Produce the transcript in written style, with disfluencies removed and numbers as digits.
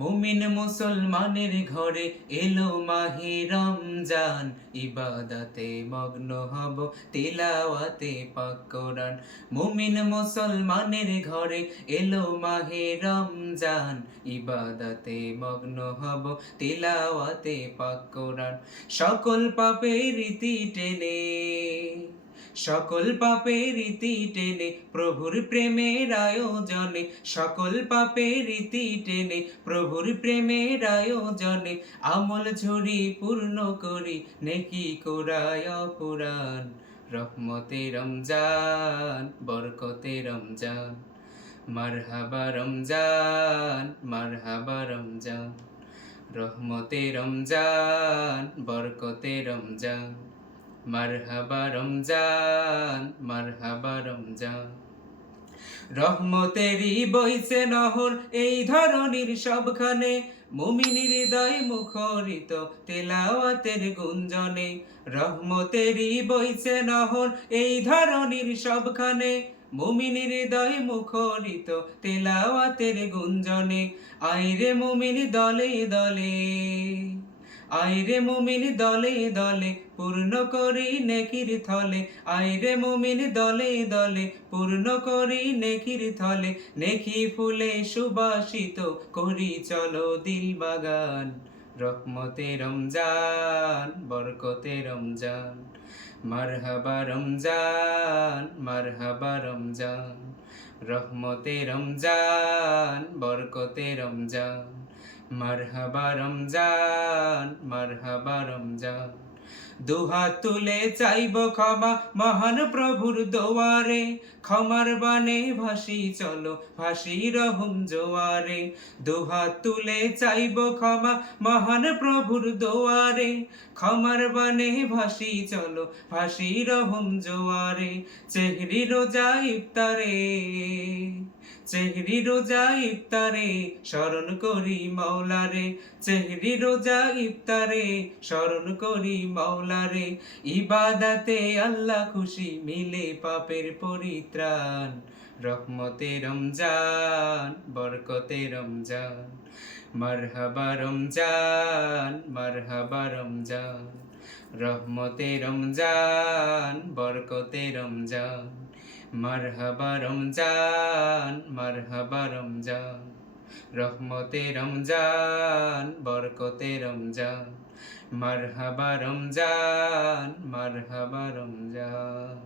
মুমিন মুসলমানের ঘরে এলো মাহে রমজান, ইবাদতে মগ্ন হব তিলাওয়াতে পাক কোরআন। মুমিন মুসলমানের ঘরে এলো মাহে রমজান, ইবাদতে মগ্ন হব তিলাওয়াতে পাক কোরআন। সকল পাপের রীতি টেনে, সকল পাপের রীতি টেনে প্রভুর প্রেমের আয়োজনে, সকল পাপের রীতি টেনে প্রভুর প্রেমের আয়োজনে, আমল ঝুরি পূর্ণ করি নেকি কোরায় পুরাণ। রহমতে রমজান, বরকতে রমজান, মারহাবা রমজান, মারহাবা রমজান। রহমতে রমজান, বরকতে রমজান, মারহাবা রমজান, মারহাবা রমজান। রহমতেরই বইছে নহর এই ধরনের সবখানে, মুমিনের হৃদয় মুখরিত তেলাওয়াতের গুঞ্জনে। রহমতেরই বইছে নহর এই ধরনের সবখানে, মুমিনের হৃদয় মুখরিত তেলাওয়াতের গুঞ্জনে। আইরে মুমিন দলে দলে, আইরে মুমিন দলে দলে পূর্ণ করি নেকির থলে, আইরে মুমিন দলে দলে পূর্ণ করি নেকির থলে। নেকি ফুলে সুবাসিত করি চলো দিল বাগান। রহমতে রমজান, বরকতে রমজান, মারহাবা রমজান, মারহাবা রমজান। রহমতে রমজান, বরকতে রমজান, মারহাবা রমজান, মারহাবা রমজান। দুহাত তুলে চাইব ক্ষমা মহান প্রভুর দোয়ারে, ক্ষমার বানে ভাসি চলো ভাসি রহম জোয়ারে। দুহাত তুলে চাইব ক্ষমা মহান প্রভুর দোয়ারে, ক্ষমার বানে ভাসি চলো ভাসি রহম জোয়ারে। চেহরি রোজা ইফতারে, চেহরি রোজা ইফতারে স্মরণ করি মাওলারে, চেহরি রোজা ইফতারে স্মরণ করি মাওলারে। ইবাদাতে আল্লাহ খুশি মিলে পাপের পরিত্রাণ। রহমতে রমজান, বরকতে রমজান, মারহাবা রমজান, মারহাবা রমজান। রহমতে রমজান, বরকতে রমজান, মারহাবা রমজান, মারহাবা রমজান। রহমতে রমজান, বরকতে রমজান, মারহাবা রমজান, মারহাবা রমজান।